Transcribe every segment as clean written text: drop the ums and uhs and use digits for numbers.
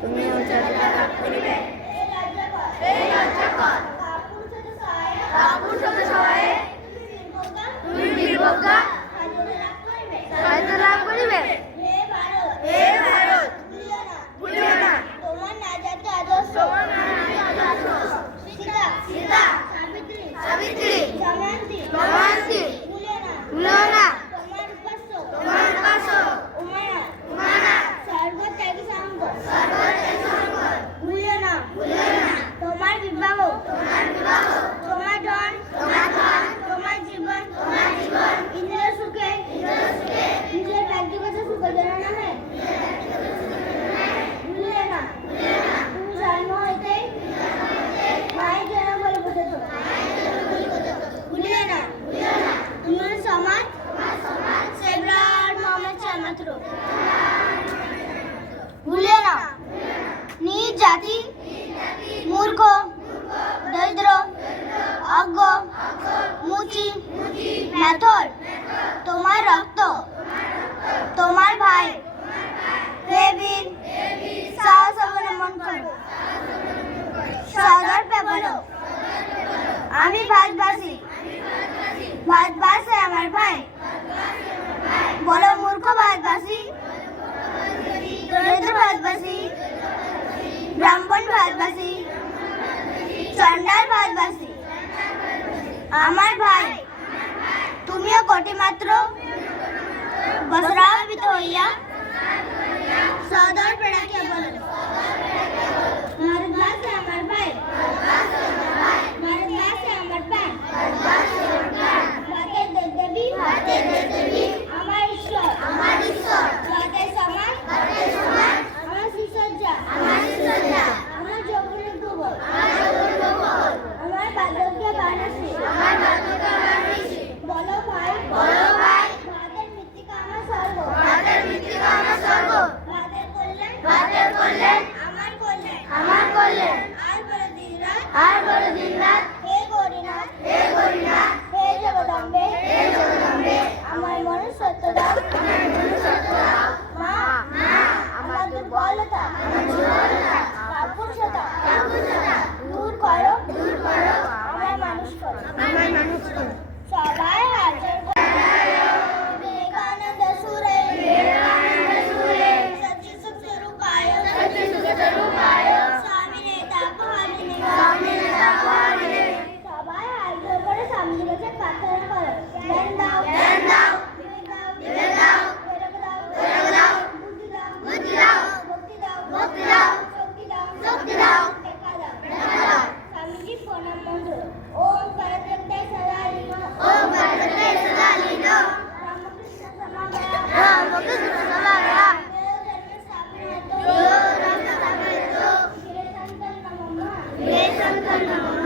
তুমি উচ্চতা লাভ করিবে। কাপুরুষতা সহায়ে তুমি বীরপ্রজ্ঞা সাহিত্য লাভ করিবে। হে ভারত ভুলিও না তোমার না জাতি আদর্শ সীতা সাবিত্রী দময়ন্তী ভুলিও না তোমার উপাস্য উমানাথ সর্বত্যাগী সাঙ্গ ভুলিও না তোমার বিবাহ তোমার ধন তোমার জীবন ইন্দ্রিয় সুখে নিজের ব্যক্তিগত সুখের জন্য নহে। ভুলিও না তুমি জন্ম হইতে মায়ের জন্য বলে বুঝেছ। ভুলিও না তোমার সমাজ সেবরাট মোহাম্মদ শাহ মাত্র। ভুলিও না নিজ জাতি মূর্খ দরিদ্র অজ্ঞ মুচি মেথর তোমার রক্ত তোমার ভাই হে বীর সাহস অবলম্বন করো। সদর্পে বলো আমি ভারতবাসী আমার ভাই। বলো মূর্খ ভারতবাসী দরিদ্র ভারতবাসী ব্রাহ্মণ ভারতবাসী চন্ডাল ভারতবাসী আমার ভাই। তুমিও কোটি মাত্র বস্ত্রাবৃত হইয়া সদর পেড়াকে বলো ভারতবাসী আমার ভাই ভারতবাসী আমার প্রাণ ভারতের দেবদেবী আমার ঈশ্বর ভারতের সমাজ আমার শিশুসজ্জা আমার যৌবনের প্রবল আমার বার্ধক্যে বারাণসী। বলো ভাই ভারতের মৃত্তিকা আমার স্বর্গ ভারতের কল্যাণ আমার কল্যাণ আর বড় দিন রাত হে গৌরীনাথ হে জগদম্বে আমার মনুষ্যত্ব দাও মা আমার দুর্বলতা কাপুরুষতা দূর করো আমার মানুষ করো। সবাই হাজার বিবেকানন্দ সুরে সচ্চিদ সুখ স্বরূপায় স্বামী নেতা পাহাড়িনে সবাই হাজার করে সামনে গেছে প্রার্থনা করো। জ্ঞান দাও বিবেক দাও বুদ্ধি দাও ভক্তি দাও শক্তি দাও টেকা দাও। স্বামীজি প্রণাম মন্ত্র ওম করত্যাগ সদা লীনো রামকৃষ্ণ সমাগয়া হে সন্তান নমঃ।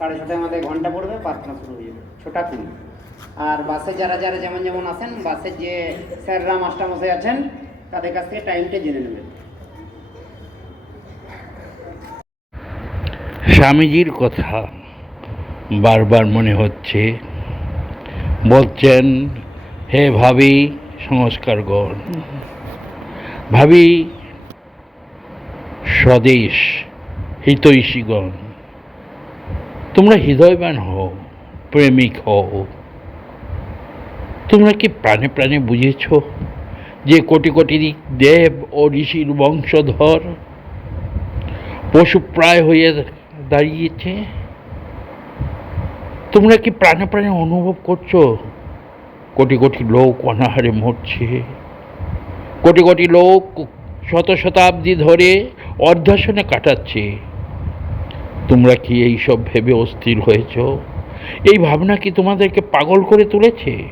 সাড়ে ছটার মধ্যে ঘন্টা পড়বে, প্রার্থনা শুরু হয়ে যাবে ছটা কুড়ি। আর বাসে যারা যেমন আসেন, বাসের যে স্যাররা মাস্টারমশাই আছেন তাদের কাছ থেকে টাইমটা জেনে নেবেন। স্বামীজির কথা বারবার মনে হচ্ছে। বলছেন, হে ভাবি সংস্কারগণ, ভাবি স্বদেশ হিতৈষীগণ, তোমরা হৃদয়বান হও, প্রেমিক হও। তোমরা কি প্রাণে প্রাণে বুঝেছ যে কোটি কোটি দেব ও ঋষির বংশধর পশু প্রায় হয়ে দাঁড়িয়েছে। তোমরা কি প্রাণে প্রাণে অনুভব করছো কোটি কোটি লোক অনাহারে মরছে, কোটি কোটি লোক শত শতাব্দী ধরে অর্ধাসনে কাটাচ্ছে? তোমরা কি এই সব ভেবে অস্থির হয়েছ? এই ভাবনা কি তোমাদেরকে পাগল করে তুলেছে?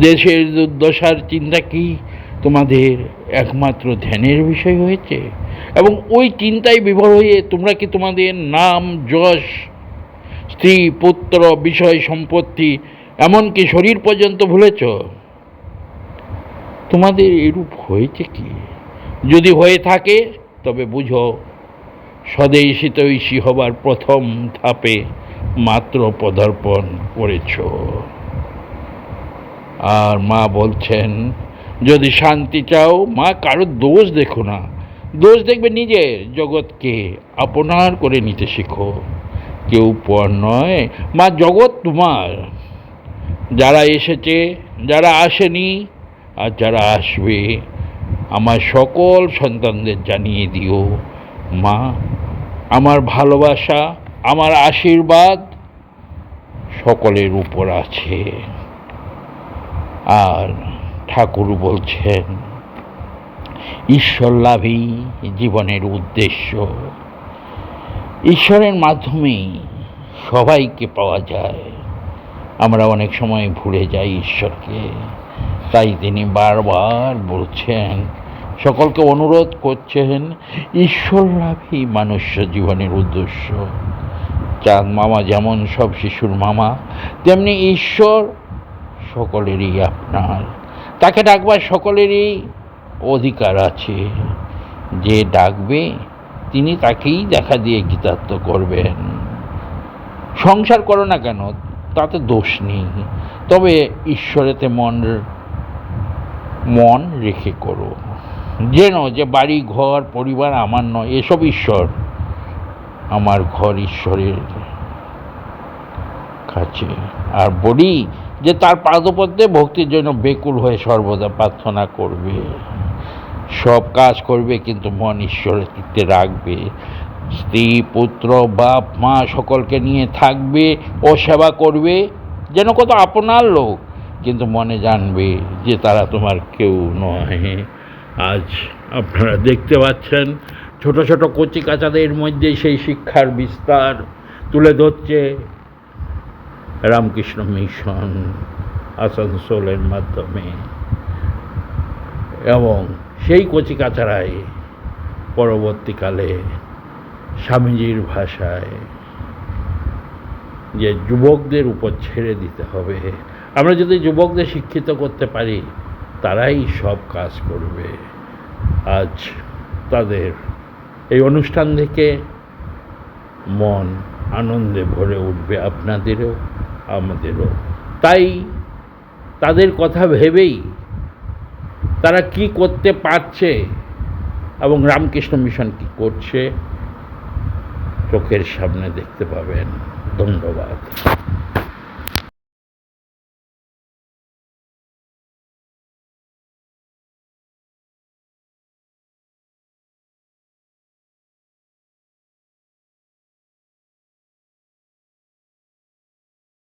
দেশের দুর্দশার চিন্তা কি তোমাদের একমাত্র ধ্যানের বিষয় হয়েছে? এবং ওই চিন্তায় বিভোর হয়ে তোমরা কি তোমাদের নাম, যশ, স্ত্রী, পুত্র, বিষয়, সম্পত্তি, এমনকি শরীর পর্যন্ত ভুলেছ? তোমাদের এরূপ হয়েছে কি? যদি হয়ে থাকে তবে বুঝো, স্বদেশী তৈশী হবার প্রথম ধাপে মাত্র পদার্পণ করেছ। আর মা বলছেন, যদি শান্তি চাও মা কারোর দোষ দেখো না, দোষ দেখবে নিজের। জগৎকে আপনার করে নিতে শেখো, কেউ পর নয়। মা, জগৎ তোমার। যারা এসেছে, যারা আসেনি, আর যারা আসবে, আমার সকল সন্তানদের জানিয়ে দিও, মা, আমার ভালোবাসা, আমার আশীর্বাদ সকলের উপর আছে। আর ঠাকুর বলছেন, ঈশ্বর লাভই জীবনের উদ্দেশ্য। ঈশ্বরের মাধ্যমেই সবাইকে পাওয়া যায়। আমরা অনেক সময় ভুলে যাই ঈশ্বরকে, তাই তিনি বারবার বলছেন, সকলকে অনুরোধ করছেন, ঈশ্বর লাভই মানুষ্য জীবনের উদ্দেশ্য। চাঁদ মামা যেমন সব শিশুর মামা, তেমনি ঈশ্বর সকলেরই আপনার। তাকে ডাকবার সকলেরই অধিকার আছে। যে ডাকবে তিনি তাকেই দেখা দিয়ে কৃতার্থ করবেন। সংসার করো না কেন, তাতে দোষ নেই, তবে ঈশ্বরেতে মন রেখে করো। যেন যে বাড়ি ঘর পরিবার আমার নয়, এসব ঈশ্বর, আমার ঘর ঈশ্বরের কাছে। আর বলি যে তার পাদপদ্মে ভক্তির জন্য বেকুল হয়ে সর্বদা প্রার্থনা করবে, সব কাজ করবে, কিন্তু মন ঈশ্বরের চিত্তে রাখবে। স্ত্রী, পুত্র, বাপ, মা সকলকে নিয়ে থাকবে ও সেবা করবে যেন কত আপনার লোক, কিন্তু মনে জানবে যে তারা তোমার কেউ নয়। আজ আপনারা দেখতে পাচ্ছেন ছোট ছোট কচি কাচাদের মধ্যে সেই শিক্ষার বিস্তার তুলে ধরছে রামকৃষ্ণ মিশন আসানসোলের মাধ্যমে। এবং সেই কচি কাচারাই পরবর্তীকালে স্বামীজির ভাষায় যে যুবকদের উপর ছেড়ে দিতে হবে। আমরা যদি যুবকদের শিক্ষিত করতে পারি, তারাই সব কাজ করবে। আজ তাদের এই অনুষ্ঠান থেকে মন আনন্দে ভরে উঠবে, আপনাদেরও আমাদেরও। তাই তাদের কথা ভেবেই তারা কি করতে পারছে এবং রামকৃষ্ণ মিশন কি করছে চোখের সামনে দেখতে পাবেন। ধন্যবাদ।